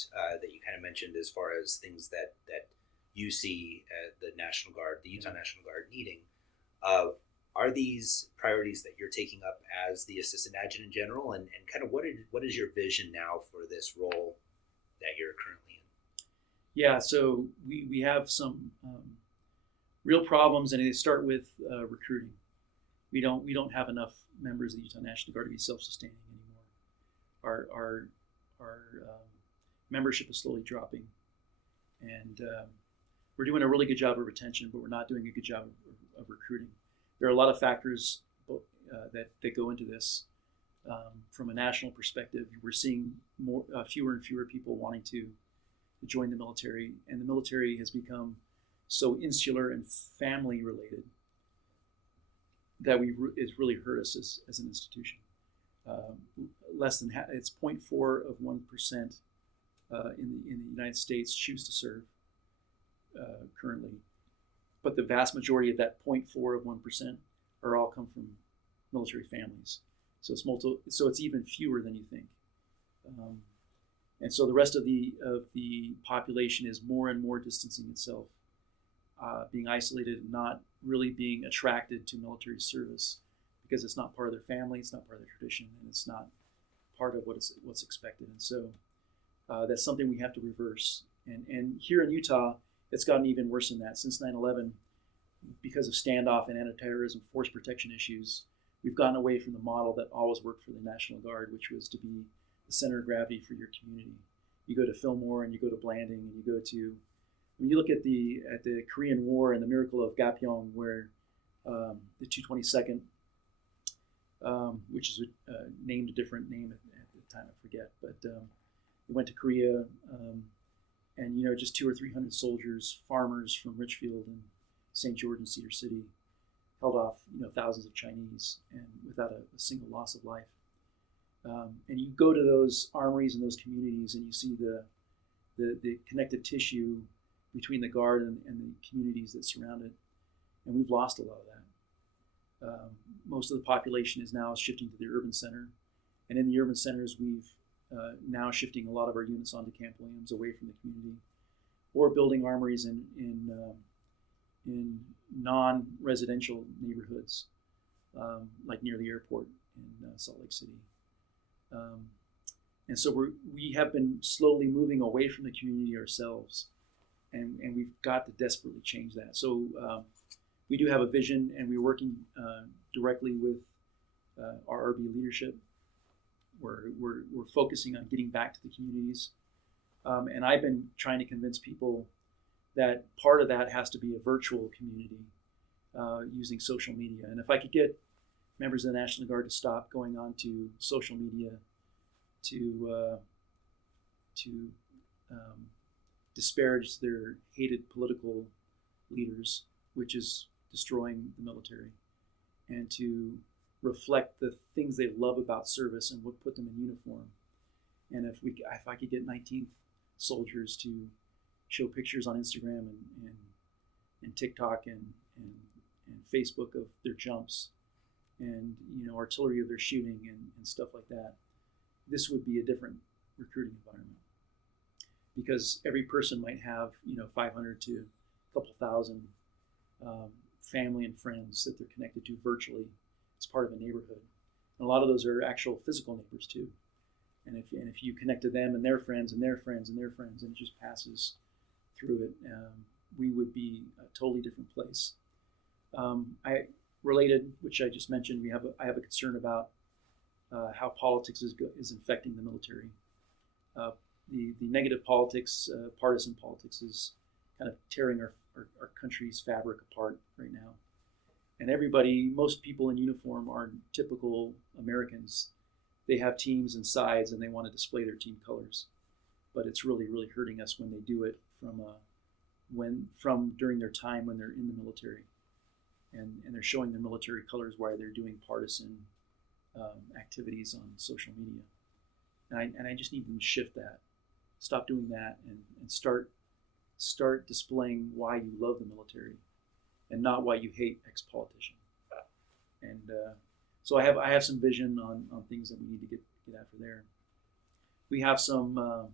you kind of mentioned as far as things that you see the National Guard, the Utah National Guard needing. Are these priorities that you're taking up as the Assistant Adjutant General, and kind of what is your vision now for this role that you're currently in? Yeah, so we have some real problems, and they start with recruiting. We don't have enough members of the Utah National Guard to be self-sustaining anymore. Our membership is slowly dropping, and we're doing a really good job of retention, but we're not doing a good job of recruiting. There are a lot of factors that go into this. From a national perspective, we're seeing fewer and fewer people wanting to join the military, and the military has become so insular and family related that it's really hurt us as an institution. Less than it's 0.4% in the United States choose to serve currently, but the vast majority of that 0.4% are all come from military families. So it's even fewer than you think. And so the rest of the population is more and more distancing itself, being isolated and not really being attracted to military service because it's not part of their family, it's not part of their tradition, and it's not part of what's expected. And so that's something we have to reverse. And here in Utah, it's gotten even worse than that. Since 9/11, because of standoff and anti-terrorism force protection issues, we've gotten away from the model that always worked for the National Guard, which was to be the center of gravity for your community. You go to Fillmore and you go to Blanding and you go to, when you look at the Korean War and the miracle of Gapyeong, where the 222nd, which is named a different name at the time, I forget, but we went to Korea, and just 200 or 300 soldiers, farmers from Richfield and St. George and Cedar City, held off thousands of Chinese and without a single loss of life. And you go to those armories and those communities, and you see the connective tissue between the Guard and the communities that surround it. And we've lost a lot of that. Most of the population is now shifting to the urban center. And in the urban centers, we've now shifting a lot of our units onto Camp Williams, away from the community, or building armories in non-residential neighborhoods, like near the airport in Salt Lake City. And so we have been slowly moving away from the community ourselves, and we've got to desperately change that. So we do have a vision, and we're working directly with our RB leadership. We're focusing on getting back to the communities, and I've been trying to convince people that part of that has to be a virtual community using social media. And if I could get members of the National Guard to stop going on to social media to disparage their hated political leaders, which is destroying the military, and to reflect the things they love about service and what put them in uniform. And if I could get 19th soldiers to show pictures on Instagram and TikTok and Facebook of their jumps, and artillery of their shooting and stuff like that, this would be a different recruiting environment, because every person might have 500 to a couple thousand family and friends that they're connected to virtually. It's part of a neighborhood, and a lot of those are actual physical neighbors too. And if you connect to them and their friends and their friends and their friends, and it just passes through it, we would be a totally different place. Related, which I just mentioned, I have a concern about how politics is infecting the military. The negative politics, partisan politics, is kind of tearing our country's fabric apart right now. And most people in uniform are typical Americans. They have teams and sides, and they want to display their team colors. But it's really, really hurting us when they do it from during their time when they're in the military, and they're showing their military colors while they're doing partisan activities on social media. And I just need them to shift that, stop doing that, and start displaying why you love the military, and not why you hate ex-politician. And so I have some vision on things that we need to get after there. We have some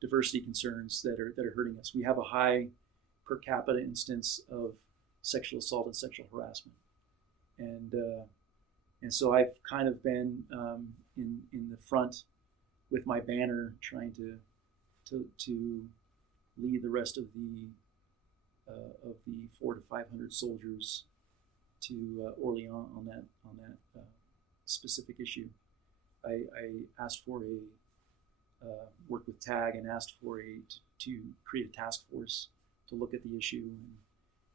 diversity concerns that are hurting us. We have a high per capita instance of sexual assault and sexual harassment, and so I've kind of been in the front with my banner, trying to lead the rest of the 400 to 500 soldiers to Orleans on that specific issue. I asked for work with TAG and asked for to create a task force to look at the issue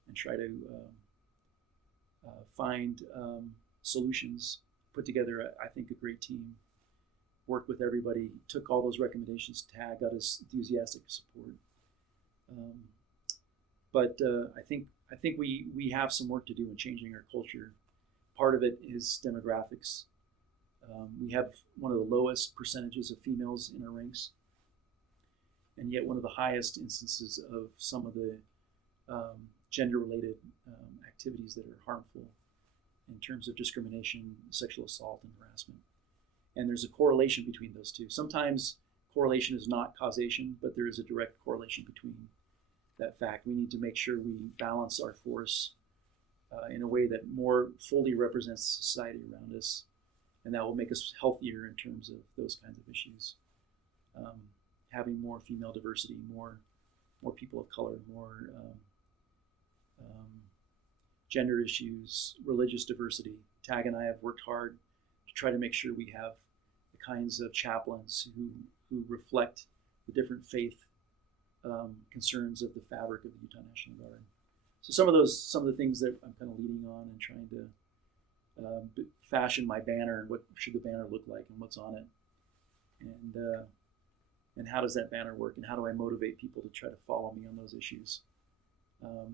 and try to find solutions. Put together, I think, a great team. Worked with everybody. Took all those recommendations to TAG. Got us enthusiastic support. But I think we have some work to do in changing our culture. Part of it is demographics. We have one of the lowest percentages of females in our ranks, and yet one of the highest instances of some of the gender-related activities that are harmful in terms of discrimination, sexual assault, and harassment. And there's a correlation between those two. Sometimes correlation is not causation, but there is a direct correlation between that fact. We need to make sure we balance our force in a way that more fully represents society around us, and that will make us healthier in terms of those kinds of issues. Having more female diversity, more people of color, more gender issues, religious diversity. TAG and I have worked hard to try to make sure we have the kinds of chaplains who reflect the different faith concerns of the fabric of the Utah National Guard. So some of the things that I'm kind of leading on and trying to fashion my banner, and what should the banner look like, and what's on it, and how does that banner work, and how do I motivate people to try to follow me on those issues.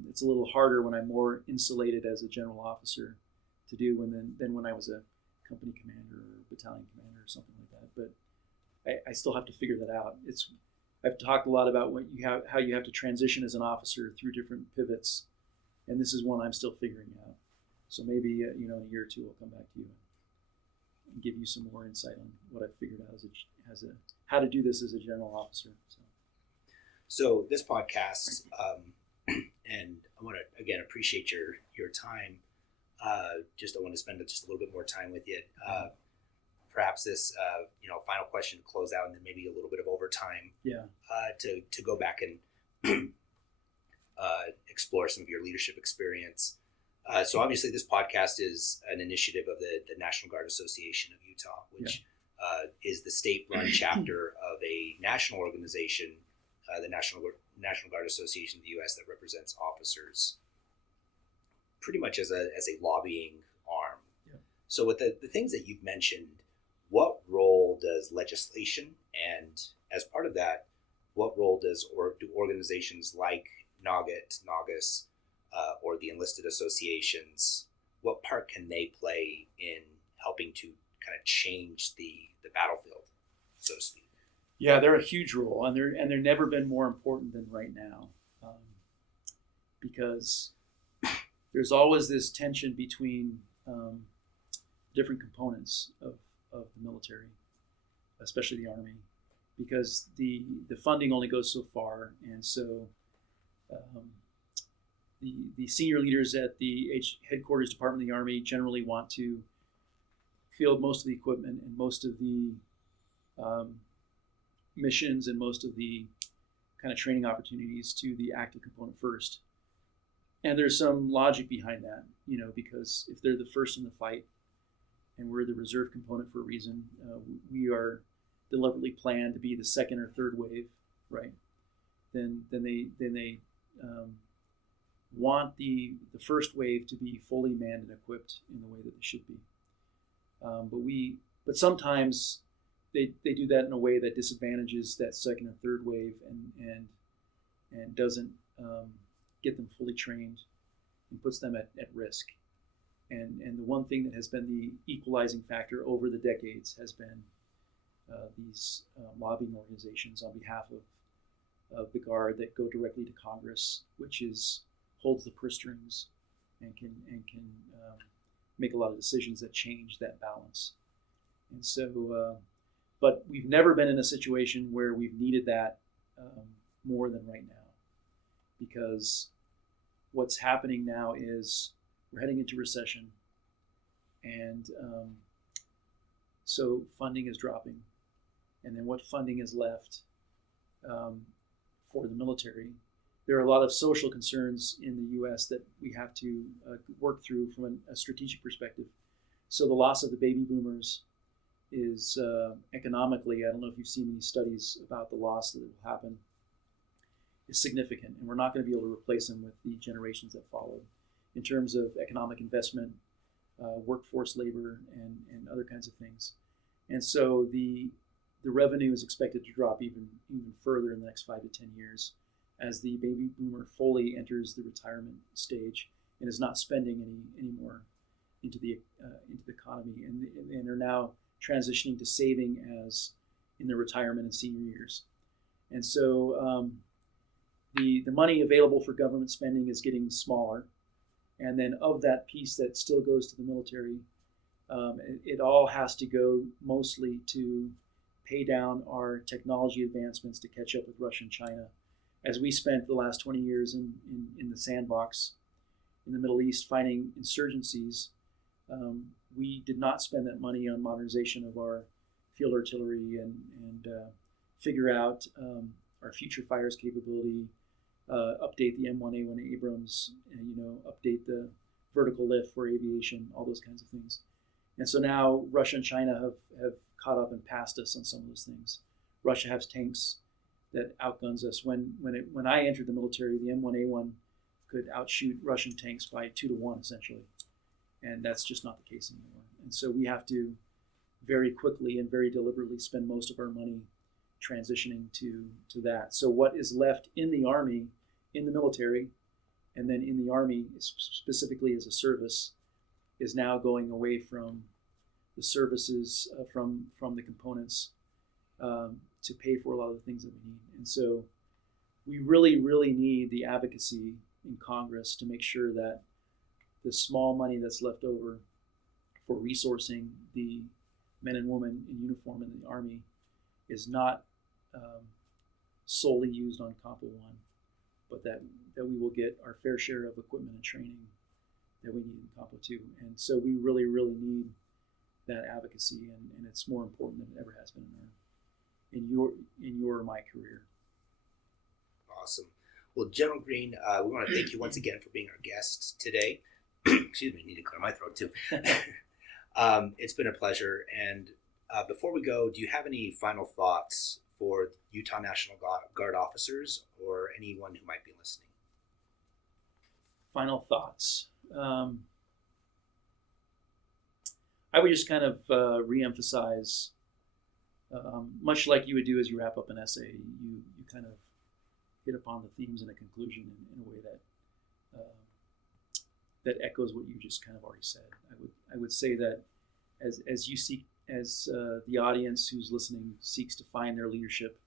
It's a little harder when I'm more insulated as a general officer to do than when I was a company commander or battalion commander or something like that. But I still have to figure that out. I've talked a lot about how you have to transition as an officer through different pivots, and this is one I'm still figuring out. So maybe in a year or two I'll come back to you and give you some more insight on what I've figured out as a how to do this as a general officer. So this podcast, and I want to again appreciate your time. I want to spend just a little bit more time with you. Perhaps this, final question to close out, and then maybe a little bit of overtime. Yeah. To go back and explore some of your leadership experience. So obviously, this podcast is an initiative of the National Guard Association of Utah, which is the state-run chapter of a national organization, the National Guard Association of the U.S. that represents officers, pretty much as a lobbying arm. Yeah. So with the things that you've mentioned, what role does legislation, and as part of that, what role do organizations like NGAUT, NAUGUS, or the enlisted associations, what part can they play in helping to kind of change the battlefield, so to speak? Yeah, they're a huge role, and they're never been more important than right now, because there's always this tension between different components of the military, especially the Army, because the funding only goes so far, and so the senior leaders at the headquarters department of the Army generally want to field most of the equipment and most of the missions and most of the kind of training opportunities to the active component first. And there's some logic behind that, because if they're the first in the fight and we're the reserve component for a reason, we are deliberately planned to be the second or third wave, right? Then they want the first wave to be fully manned and equipped in the way that they should be. But sometimes they do that in a way that disadvantages that second and third wave and doesn't get them fully trained and puts them at risk. And the one thing that has been the equalizing factor over the decades has been these lobbying organizations on behalf of the Guard that go directly to Congress, which holds the purse strings and can make a lot of decisions that change that balance. And so, but we've never been in a situation where we've needed that more than right now, because what's happening now is we're heading into recession, and so funding is dropping, and then what funding is left for the military? There are a lot of social concerns in the U.S. that we have to work through from a strategic perspective. So the loss of the baby boomers is economically, I don't know if you've seen any studies about the loss that will happen, is significant, and we're not going to be able to replace them with the generations that followed in terms of economic investment, workforce labor, and other kinds of things. And so the revenue is expected to drop even further in the next 5 to 10 years as the baby boomer fully enters the retirement stage and is not spending any more into the economy, and are now transitioning to saving as in their retirement and senior years. And so the money available for government spending is getting smaller, and then of that piece that still goes to the military, it all has to go mostly to pay down our technology advancements to catch up with Russia and China. As we spent the last 20 years in the sandbox in the Middle East fighting insurgencies, we did not spend that money on modernization of our field artillery and figure out our future fires capability, update the M1A1 Abrams, update the vertical lift for aviation, all those kinds of things. And so now Russia and China have caught up and passed us on some of those things. Russia has tanks that outguns us. When I entered the military, the M1A1 could outshoot Russian tanks by 2 to 1 essentially, and that's just not the case anymore. And so we have to very quickly and very deliberately spend most of our money transitioning to that. So what is left in the Army, in the military, and then in the Army specifically as a service, is now going away from the services from the components to pay for a lot of the things that we need. And so we really, really need the advocacy in Congress to make sure that the small money that's left over for resourcing the men and women in uniform in the Army is not solely used on Compo 1, but that we will get our fair share of equipment and training that we need in Compo 2. And so we really, really need that advocacy, and it's more important than it ever has been in your or my career. Awesome. Well, General Green, we want to thank you once again for being our guest today. Excuse me, I need to clear my throat too. It's been a pleasure. And before we go, do you have any final thoughts for Utah National Guard officers or anyone who might be listening? Final thoughts. I would just kind of reemphasize, much like you would do as you wrap up an essay, you kind of hit upon the themes and a conclusion in a way that echoes what you just kind of already said. I would say that as you seek, as the audience who's listening seeks to find their leadership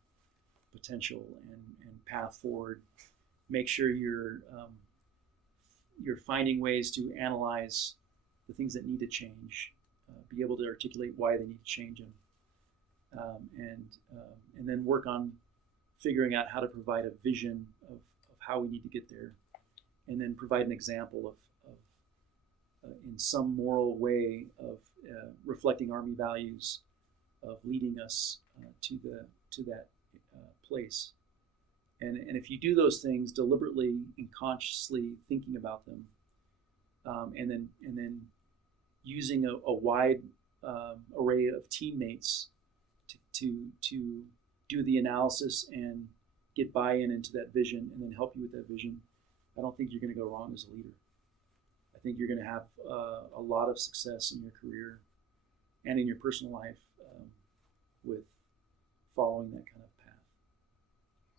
potential and path forward, make sure you're finding ways to analyze the things that need to change, be able to articulate why they need to change them, and then work on figuring out how to provide a vision of how we need to get there, and then provide an example of in some moral way of reflecting Army values, of leading us to that place. And if you do those things deliberately and consciously thinking about them, and then using a wide array of teammates to do the analysis and get buy-in into that vision, and then help you with that vision, I don't think you're going to go wrong as a leader. I think you're going to have a lot of success in your career and in your personal life with following that kind of path.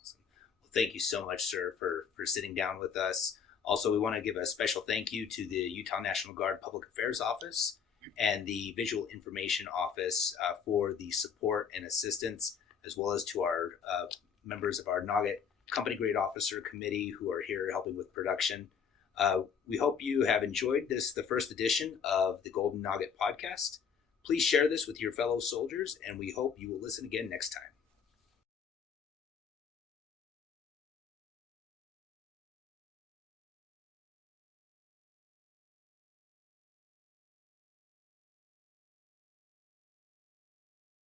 Awesome. Well, thank you so much, sir, for sitting down with us. Also, we want to give a special thank you to the Utah National Guard Public Affairs Office and the Visual Information Office for the support and assistance, as well as to our members of our NGAUT Company Grade Officer Committee who are here helping with production. We hope you have enjoyed the first edition of the Golden NGAUT Podcast. Please share this with your fellow soldiers, and we hope you will listen again next time.